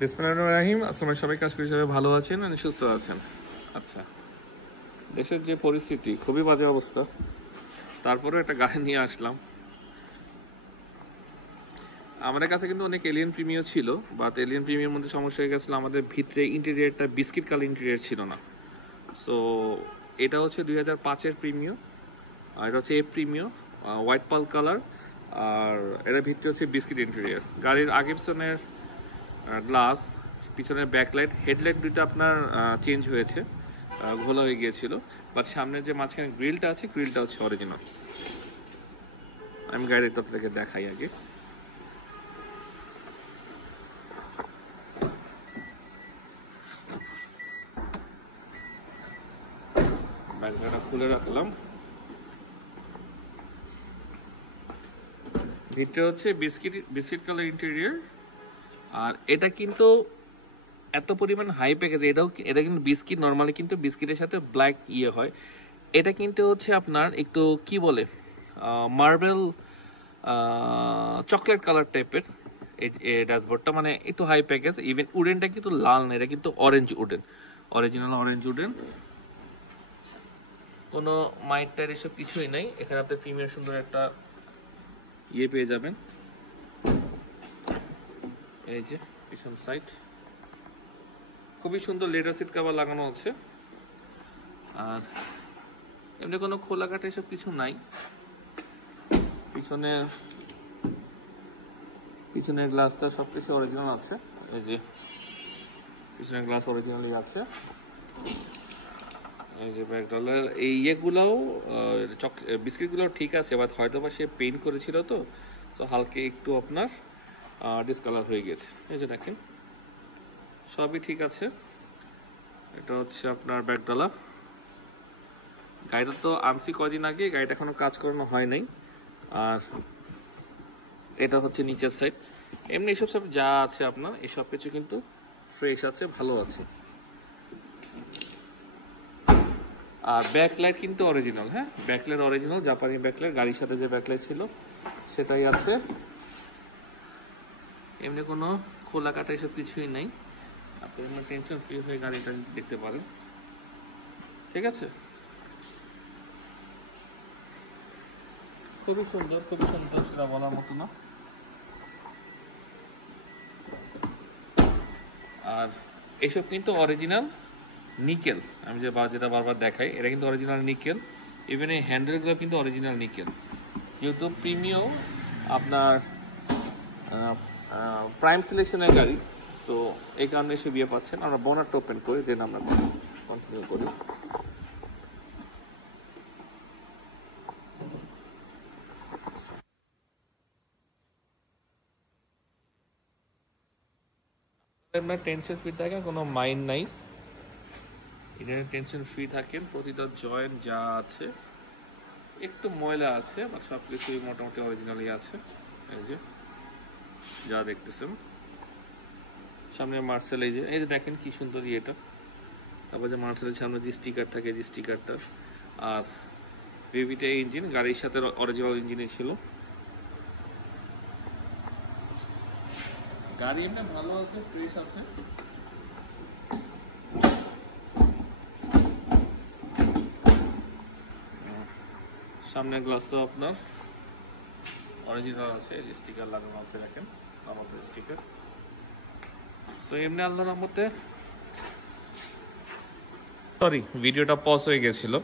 বিসমিল্লাহির রহিম। আসসালামু সবাই কাজ করি, সবাই ভালো আছেন আর সুস্থ আছেন। আচ্ছা, দেশের যে পরিস্থিতি খুবই বাজে অবস্থা, তারপরেও একটা গাড়ি নিয়ে আসলাম। আমাদের কাছে কিন্তু অনেক এলিয়ান প্রিমিয়ার ছিল, বাট এলিয়ান প্রিমিয়ার মধ্যে সমস্যা হয়ে গেছিলো, আমাদের ভিতরে ইন্টেরিয়ারটা বিস্কিট কালার ইন্টেরিয়ার ছিল না। সো এটা হচ্ছে 2005-এর প্রিমিয়ার, আর এটা হচ্ছে এ প্রিমিয়ার হোয়াইট পাল কালার, আর এটার ভিতরে হচ্ছে বিস্কিট ইন্টেরিয়ার। গাড়ির আগে পিছনের গ্লাস, পিছনের ব্যাকলাইট, হেডলাইট দুটো আপনার চেঞ্জ হয়েছে, ঘোলা হয়ে গিয়েছিল, বাট সামনে যে মাঝখানে গ্রিলটা আছে, গ্রিলটা হচ্ছে অরিজিনাল। আমি গাড়ির তরফ থেকে দেখাই আগে। ব্যাকলাইটটা খুলে রাখলাম। ভিতরে হচ্ছে বিস্কিট কালার ইন্টেরিয়র, আর এটা কিন্তু এত পরিমাণ হাই প্যাকেজ। এটা কিন্তু বিস্কিট, নর্মালি কিন্তু বিস্কিটের সাথে ব্ল্যাক হয়। এটা কিন্তু হচ্ছে আপনার একটু কি বলে মার্বেল চকলেট কালার টাইপের এই ড্যাশবোর্ডটা, মানে একটু হাই প্যাকেজ। ইভেন উডেনটা কিন্তু লাল না, এটা কিন্তু orange wooden, original orange wooden. কোনো মাইটার এসব কিছুই নাই। এখানে আপনি প্রিমিয়ার সুন্দর একটা পেয়ে যাবেন। এই যে পিছন সাইড খুবই সুন্দর লেদার সিট কভার লাগানো আছে, আর এমনি কোনো খোলা কাটা এসব কিছু নাই। পিছনের গ্লাসটা সবকিছু অরিজিনাল আছে। এই যে পিছনের গ্লাস অরিজিনালি আছে। এই যে ব্যাকডলার এই ইয়েগুলোও বিস্কিটগুলোও ঠিক আছে, বাট হয়তো বা সে পেইন্ট করেছিল, তো সো হালকা একটু আপনার ডিসকালার হয়ে গেছে। এই যে দেখেন সবই ঠিক আছে। এটা হচ্ছে আপনার ব্যাকডলা। গাড়িটা তো আনছি কদিন আগে, গাড়িটা এখনো কাজ করানো হয় নাই। আর এটা হচ্ছে নিচের সাইড। এমনি এসব সব যা আছে আপনার এই সব কিছু কিন্তু ফ্রেশ আছে, ভালো আছে। আর ব্যাকলাইট কিন্তু অরিজিনাল, হ্যাঁ ব্যাকলাইট অরিজিনাল, জাপানি ব্যাকলাইট। গাড়ির সাথে যে ব্যাকলাইট ছিল সেটাই আছে, এমনি কোনো খোলা কাটা এসব কিছুই নাই। আপনি টেনশন ফ্রি হয়ে গাড়িটা দেখতে পারেন, ঠিক আছে। খুবই সুন্দর, খুবই সুন্দর, সেটা বলার মতো না। আর এসব কিন্তু অরিজিনাল নিকেল। আমি যেটা বারবার দেখাই, এটা কিন্তু অরিজিনাল নিকেল। ইভেন এই হ্যান্ডেলগুলো কিন্তু অরিজিনাল নিকেল। যেহেতু প্রিমিয়াম আপনার প্রাইম সিলেকশনের গাড়ি, সো এই কারণে এসে বিয়ে পাচ্ছেন। আমরা বোনারটা ওপেন করি, দেন আমরা কন্টিনিউ করি। আপনার টেনশন ফ্রি থাকেন, কোনো মাইন্ড নাই, এখানে টেনশন ফ্রি থাকেন। প্রতিটা জয়েন্ট যা আছে একটু ময়লা আছে, বাট সব কিছুই মোটামুটি অরিজিনালি আছে। এই যে যা দেখতেছেন সামনে মার্সেল, এই যে দেখেন কি সুন্দর এটা। তারপর যে মার্সেলের সামনে যে স্টিকার থাকে, যে স্টিকারটা। আর ভিভিটা ইঞ্জিন গাড়ির সাথে অরিজিনাল ইঞ্জিনই ছিল। গাড়ি এমনি ভালো আছে, ফ্রেশ আছে। সামনের গ্লাসও আপনার অরিজিনাল আছে, এই স্টিকার লাগানো আছে, দেখেন আমাদের স্টিকার। সো এমনি আল্লাহর রহমতে, সরি ভিডিওটা পজ হয়ে গেছিল।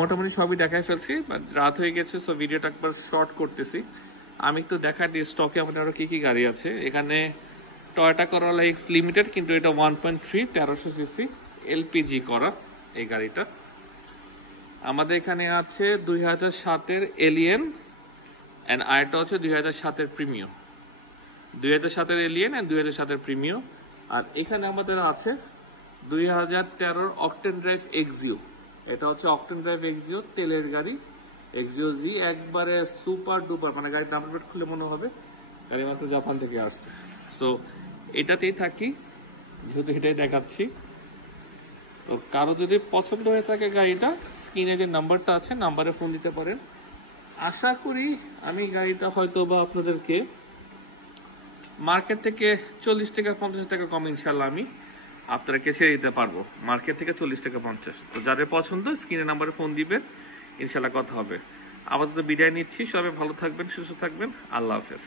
মোটামুটি সবই দেখাই ফেলছি, বাট রাত হয়ে গেছে, সো ভিডিওটা একবার শর্ট করতেছি। আমি একটু দেখাই দিই স্টকে আমাদের আরো কি কি গাড়ি আছে। এখানে টয়োটা করোলা এক্স লিমিটেড, কিন্তু এটা 1.3 1300 সিসি এলপিজি করা এই গাড়িটা। আমাদের এখানে আছে 2007-এর এলিয়েন, অ্যান্ড আরেকটা হচ্ছে 2007-এর প্রিমিও। 2007-এর এলিয়েন অ্যান্ড 2007-এর প্রিমিও। আর এখানে আমাদের আছে 2013-র অকটেন ড্রাইভ এক্সিও। এটা হচ্ছে অকটেন ড্রাইভ এক্সিও, তেলের গাড়ি, এক্সিও জি, একবারে সুপার ডুপার, মানে গাড়ির নাম্বার প্লেট খুলে মনে হবে গাড়ি মাত্র জাপান থেকে আসছে। সো এটাতেই থাকি, যেহেতু এটাই দেখাচ্ছি। তো কারো যদি পছন্দ হয়ে থাকে গাড়িটা, স্ক্রিনে যে নাম্বারটা আছে, নাম্বারে ফোন দিতে পারেন। আশা করি আমি গাড়িটা হয়তো বা আপনাদেরকে মার্কেট থেকে 40 টাকা 50 টাকা কম ইনশাল্লাহ আমি আপনাদেরকে ছেড়ে দিতে পারবো। মার্কেট থেকে 40 টাকা 50। তো যাদের পছন্দ স্ক্রিনের নাম্বারে ফোন দিবেন, ইনশাল্লাহ কথা হবে। আপাতত বিদায় নিচ্ছি, সবাই ভালো থাকবেন, সুস্থ থাকবেন, আল্লাহ হাফেজ।